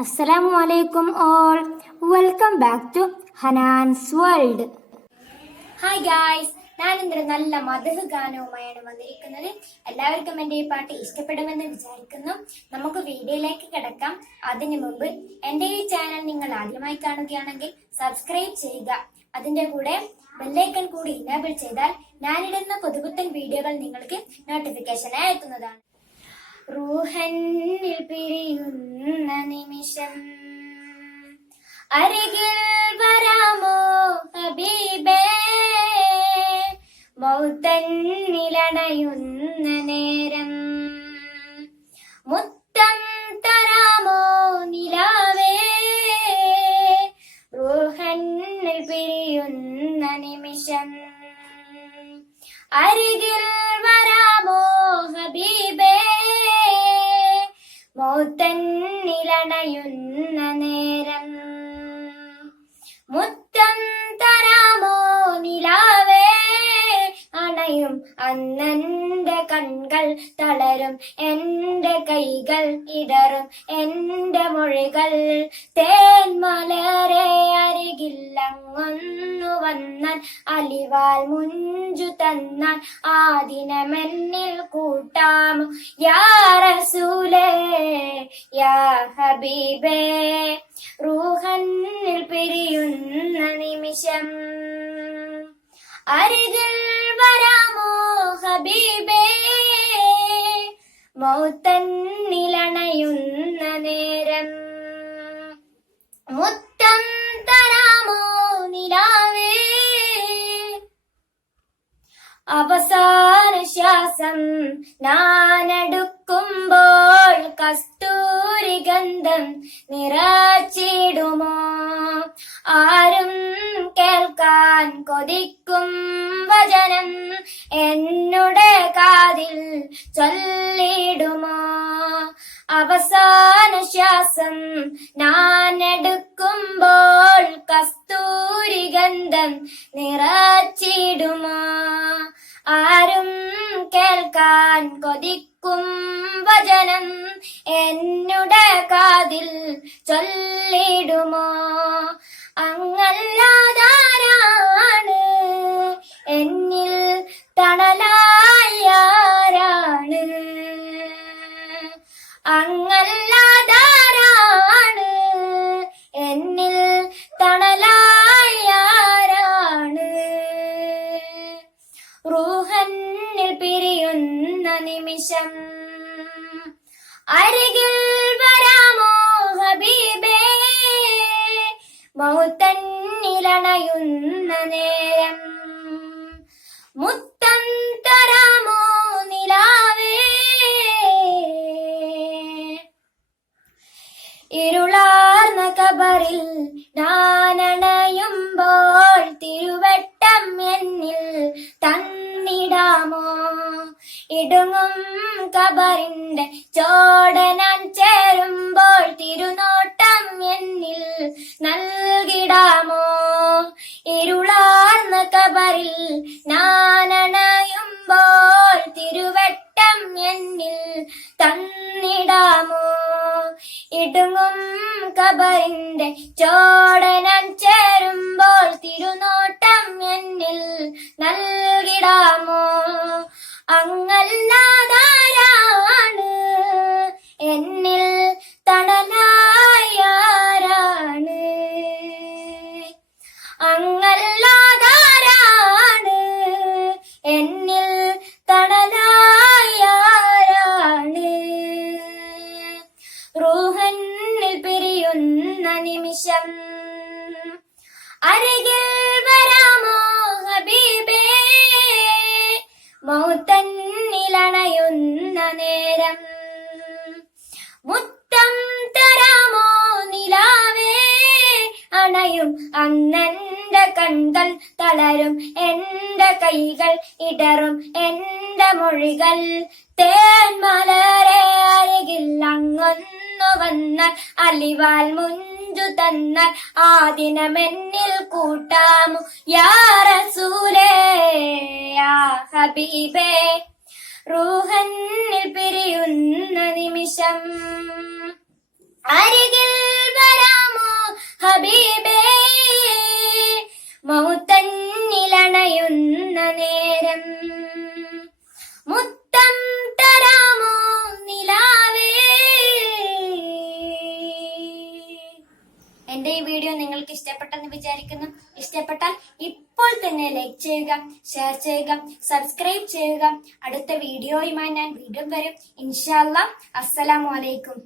അസ്സലാമു അലൈക്കും all. Welcome back to Hanan's world hi guys ഞാൻ ഇന്നൊരു നല്ല മധുഹ ഗാനവുമായാണ് വന്നിരിക്കുന്നത്. എല്ലാവർക്കും എന്റെ ഈ പാട്ട് ഇഷ്ടപ്പെടുമെന്ന് വിചാരിക്കുന്നു. നമുക്ക് വീഡിയോയിലേക്ക് കിടക്കാം. അതിനു മുമ്പ് എന്റെ ഈ ചാനൽ നിങ്ങൾ ആദ്യമായി കാണുകയാണെങ്കിൽ സബ്സ്ക്രൈബ് ചെയ്യുക. അതിന്റെ കൂടെ ബെല്ലൈക്കൺ കൂടി ഇനേബിൾ ചെയ്താൽ ഞാനിടുന്ന പുതുപുത്തൻ വീഡിയോകൾ നിങ്ങൾക്ക് നോട്ടിഫിക്കേഷനായി എത്തുന്നതാണ്. റൂഹന്നിൽ പിരിയുന്ന നിമിഷം അരികിൽ വരാമോ ഹബീബേ? മൗത്തന്നിലണയുന്ന നേരം മുത്തം തരാമോ നിലാവേ? റൂഹന്നിൽ പിരിയുന്ന നിമിഷം അരികിൽ മൗത്തന്നിലണയുന്ന നേരം എന്റെ കൈകൾ ഇടറും എന്റെ മൊഴികൾ തേൻമലരെ അരികില്ലങ്ങൊന്നു വന്നാൽ അലിവാൽ മുഞ്ചു തന്നാൽ ആദിനമെന്നിൽ ദിനമെന്നിൽ കൂട്ടാമോ? യാ റസൂലേ യാ ഹബീബേ റൂഹന്നിൽ പിരിയുന്ന നിമിഷം അരികിൽ മൗത്തന്നിലണയുന്ന നേരം. മുത്തം തരാമോ നിലാവേ? അവസാന ശ്വാസം ഞാനെടുക്കുമ്പോൾ കസ്തൂരി ഗന്ധം നിറച്ചിടുമോ? ആരും കേൾക്കാൻ കൊതിക്കും വചനം എന്നുടെ ചൊല്ലിടുമോ? അവസാന ശ്വാസം ഞാനെടുക്കുമ്പോൾ കസ്തൂരി ഗന്ധം നിറച്ചിടുമോ? ആരും കേൾക്കാൻ കൊതിക്കും വചനം എന്നുടെ കാതിൽ ചൊല്ലിടുമോ? അങ്ങല്ലാതാരാണ് നിമിഷം. അരികിൽ വരാമോ ഹബീബേ? മൗത്തന്നിലണയുന്ന നേരം. മുത്തം തരാമോ നിലാവേ? ഇരുളാർന്ന കബറിൽ ഞാനണയുമ്പോൾ തിരുവട്ടം എന്നിൽ തന്നിടാമോ? ഇടുങ്ങും കബറിന്റെ ചോടനാൻ ചേരുമ്പോൾ തിരുനോട്ടം എന്നിൽ നൽകിടാമോ? ഇരുളാർന്ന കബറിൽ നാനണയുമ്പോൾ തിരുവട്ടം എന്നിൽ തന്നിടാമോ? ഇടുങ്ങും കബറിന്റെ ചോടനാൻ ചേരുമ്പോൾ തിരുനോട്ടം എന്നിൽ നൽകിടാമോ? അങ്ങല്ലാതാരാണ്? എന്നിൽ തണലായാരാണ്? അങ്ങല്ലാതാരാണ്? എന്നിൽ തണലായാരാണ്? റൂഹന്നിൽ പിരിയുന്ന നിമിഷം അരികിൽ മൗത്തന്നിലണയുന്ന നേരം. മുത്തം തരാമോ നിലാവേ? അണയും അന്നെന്റെ കൺകൾ തളരും എന്റെ കൈകൾ ഇടറും എന്റെ മൊഴികൾ തേന്മലരെ അരികിൽ അങ്ങൊന്നു വന്നാൽ അലിവാൽ മുഞ്ചു തന്നാൽ ആദിനമെന്നിൽ ദിനമെന്നിൽ കൂട്ടാമു. യാ റസൂലേ യാ ഹബീബേ റൂഹന്നിൽ പിരിയുന്ന നിമിഷം അരികിൽ വരാമോ ഹബീബേ? മൗത്തന്നിലണയുന്ന നേരം. മുത്തം തരാമോ നിലാവേ? എന്റെ ഈ വീഡിയോ നിങ്ങൾക്ക് ഇഷ്ടപ്പെട്ടെന്ന് വിചാരിക്കുന്നു. ഇഷ്ടപ്പെട്ടാൽ ഇപ്പോൾ തന്നെ ലൈക്ക് ചെയ്യുക ഷെയർ ചെയ്യുക സബ്സ്ക്രൈബ് ചെയ്യുക. അടുത്ത വീഡിയോയുമായി ഞാൻ വീണ്ടും വരും. ഇൻഷാല്ല അസ്സലാമു അലൈക്കും.